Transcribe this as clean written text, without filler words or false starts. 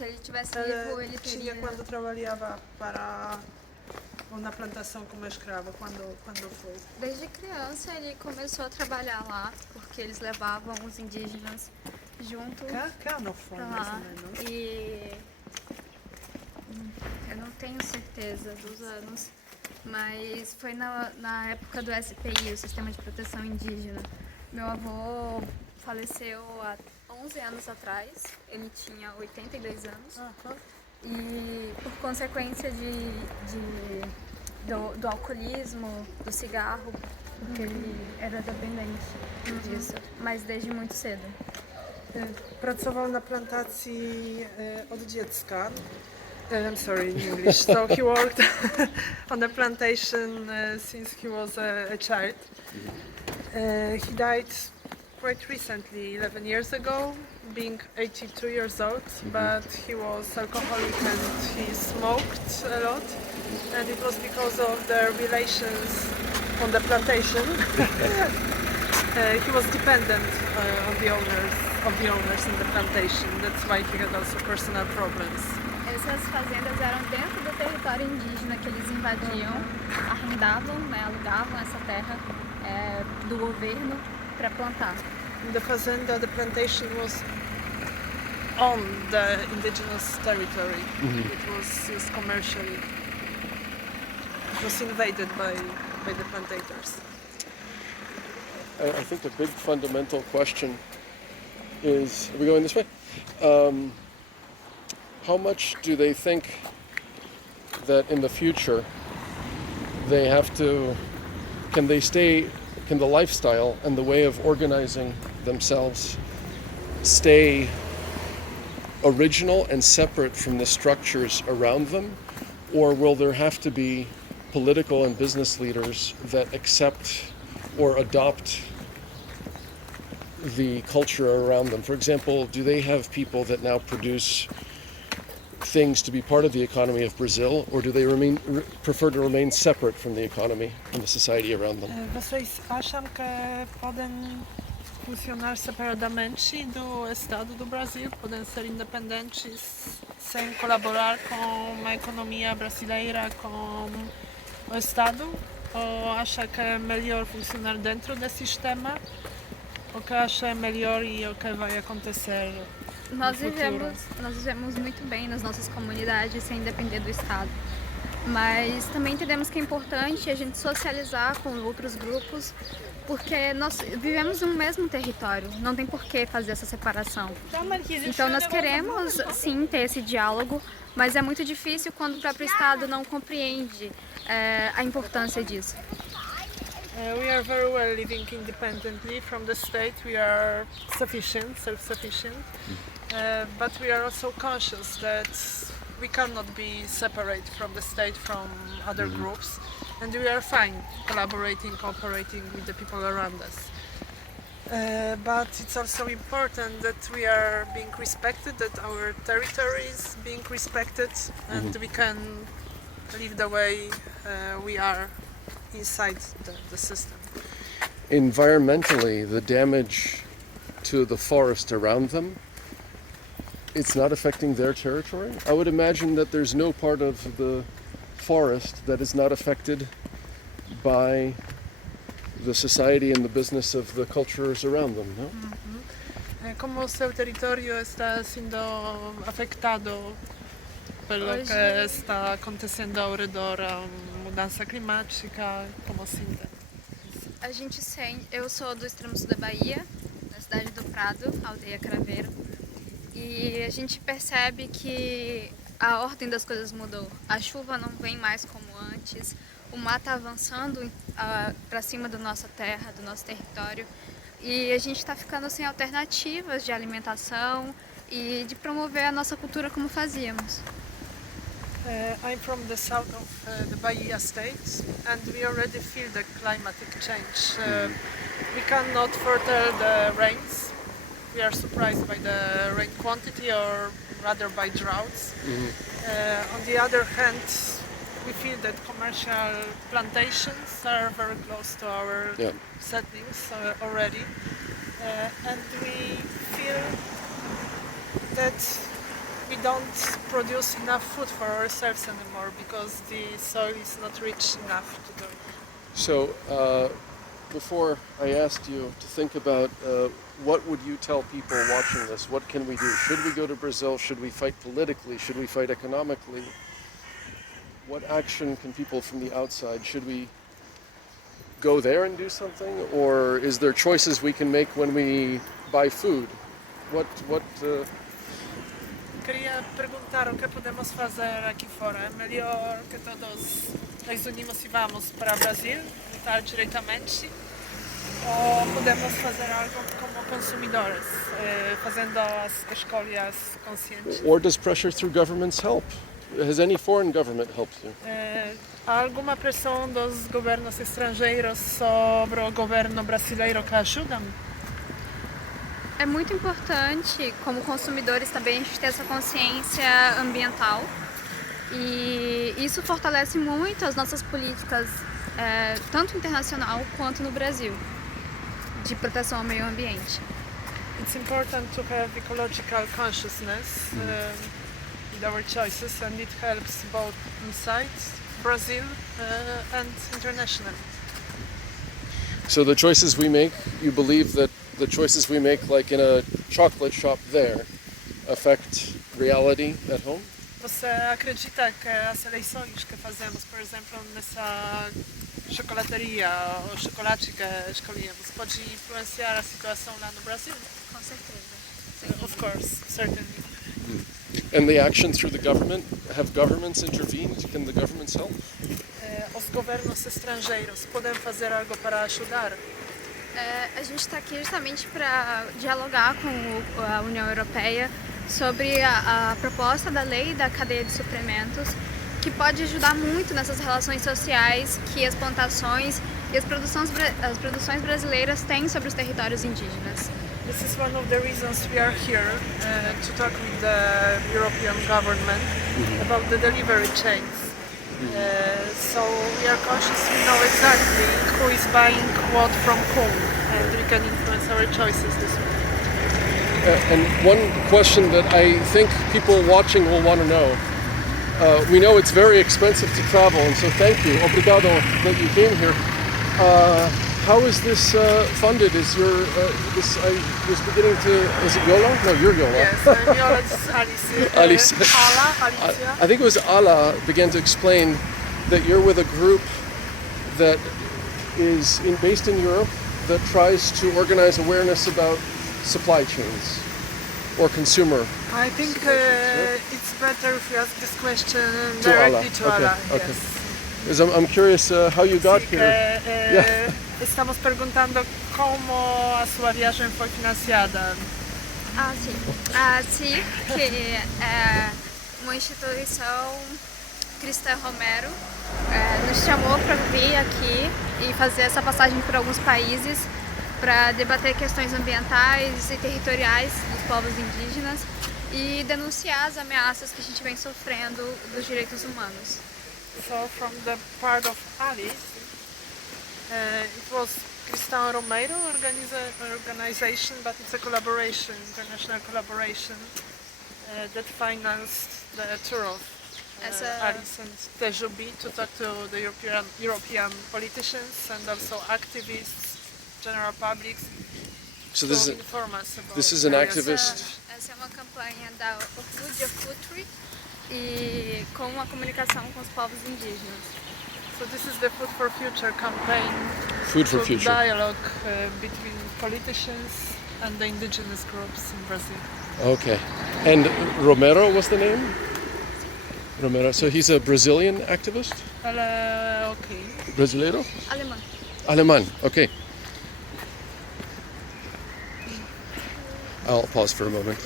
Se ele tivesse vivo, ele tinha teria... quando trabalhava para uma plantação como escravo, quando foi? Desde criança ele começou a trabalhar lá, porque eles levavam os indígenas junto Que ano foi, pra mais ou lá. menos? E eu não tenho certeza dos anos, mas foi na época do SPI, o Sistema de Proteção Indígena. Meu avô faleceu há 11 anos atrás, ele tinha 82 anos. Aham. E por consequência do alcoolismo, do cigarro, porque ele era dependente disso, mas desde muito cedo. Pracował na plantacji od dziecka. I'm sorry, in English. So he worked on the plantation since he was a child. He died quite recently, 11 years ago, being 82 years old, but he was alcoholic and he smoked a lot, and it was because of their relations on the plantation. He was dependent on the owners in the plantation. That's why he had also personal problems. Essas fazendas eram dentro do território indígena que eles invadiam, arrendavam, né, alugavam essa terra do governo para plantar. The fazenda, the plantation was on the indigenous territory. It was used commercially. It was invaded by the plantators. I think the big fundamental question is, are we going this way? How much do they think that in the future they have to, can the lifestyle and the way of organizing themselves stay original and separate from the structures around them? Or will there have to be political and business leaders that accept or adopt the culture around them? For example, do they have people that now produce things to be part of the economy of Brazil, or do they prefer to remain separate from the economy and the society around them? Vocês acham que podem funcionar separadamente do Estado do Brasil? Podem ser independentes sem colaborar com a economia brasileira, com o Estado? Ou acha que é melhor funcionar dentro do sistema? O que acha melhor e o que vai acontecer Nós no futuro? vivemos muito bem nas nossas comunidades sem depender do Estado. Mas também entendemos que é importante a gente socializar com outros grupos, porque nós vivemos no mesmo território, não tem por que fazer essa separação. Então nós queremos sim ter esse diálogo, mas é muito difícil quando o próprio Estado não compreende a importância disso. We are very well living independently from the state. We are self-sufficient, but we are also conscious that we cannot be separate from the state, from other groups, and we are fine cooperating with the people around us. But it's also important that we are being respected, that our territory is being respected, and we can live the way we are inside the system. Environmentally, the damage to the forest around them, it's not affecting their territory? I would imagine that there's no part of the forest that is not affected by the society and the business of the cultures around them, no? Como o seu território está sendo afetado pelo que está acontecendo ao redor, a mudança climática, como sinta? A gente eu sou do extremo sul da Bahia, na cidade do Prado, aldeia Craveiro, e a gente percebe que a ordem das coisas mudou. A chuva não vem mais como antes, o mar está avançando para cima da nossa terra, do nosso território, e a gente está ficando sem alternativas de alimentação e de promover a nossa cultura como fazíamos. I'm from the south of the Bahia state, and we already feel the climatic change. We cannot foretell the rains. We are surprised by the rain quantity, or rather by droughts. On the other hand, we feel that commercial plantations are very close to our settings already, and we feel that we don't produce enough food for ourselves anymore because the soil is not rich enough to do it. So, before I asked you to think about what would you tell people watching this? What can we do? Should we go to Brazil? Should we fight politically? Should we fight economically? What action can people from the outside? Should we go there and do something? Or is there choices we can make when we buy food? What Queria perguntar o que podemos fazer aqui fora. É melhor que todos nós unimos e vamos para o Brasil, lutar diretamente, ou podemos fazer algo como consumidores, fazendo as escolhas conscientes? Or does pressure through governments help? Has any foreign government helped you? Há alguma pressão dos governos estrangeiros sobre o governo brasileiro que ajudam? É muito importante, como consumidores também, a gente ter essa consciência ambiental e isso fortalece muito as nossas políticas, tanto internacional quanto no Brasil, de proteção ao meio ambiente. It's important to have ecological consciousness with our choices, and it helps both inside Brazil and internationally. So the choices we make, you believe that the choices we make, like in a chocolate shop there, affect reality at home? Você acredita que as eleições que fazemos, por exemplo, nessa chocolataria ou chocolate que escolhemos, pode influenciar a situação lá no Brasil? Com certeza. Of course, certainly. And the action through the government, have governments intervened? Can the governments help? Os governos estrangeiros podem fazer algo para ajudar? A gente está aqui justamente para dialogar com a União Europeia sobre a proposta da lei da cadeia de suprimentos, que pode ajudar muito nessas relações sociais que as plantações e as produções brasileiras têm sobre os territórios indígenas. This is one of the reasons we are here to talk with the European government about the delivery chains. So we are conscious, we know exactly who is buying what from whom, and we can influence our choices this way. And one question that I think people watching will want to know. We know it's very expensive to travel, and so thank you. Obrigado that you came here. How is this funded? Is your I was beginning to? Is it Yola? No, you're Yola. Yes, I'm Yola, this is Alice. Alice. Alicia. I think it was Ala began to explain that you're with a group that is based in Europe that tries to organize awareness about supply chains or consumer. I think it's better if you ask this question To directly Ala. to Ala. Okay. Yes. Because I'm curious how you got here. Yeah. Estamos perguntando como a sua viagem foi financiada. Sim. A CIC, que é uma instituição cristã Romero, nos chamou para vir aqui e fazer essa passagem por alguns países para debater questões ambientais e territoriais dos povos indígenas e denunciar as ameaças que a gente vem sofrendo dos direitos humanos. So from the part of Alice, it was Cristão Romero organization, but it's a collaboration, international collaboration that financed the tour of Alice and Tejubi to talk to the European politicians and also activists, general publics. So this is an activist. Essa é uma campanha da Orgulho Futuri e com a comunicação com os povos indígenas. So this is the Food for Future campaign. Food for Future. Dialogue between politicians and the indigenous groups in Brazil. Okay. And Romero was the name? Romero. So he's a Brazilian activist? Okay. Brasileiro? Alemã. Alemán. Okay. I'll pause for a moment.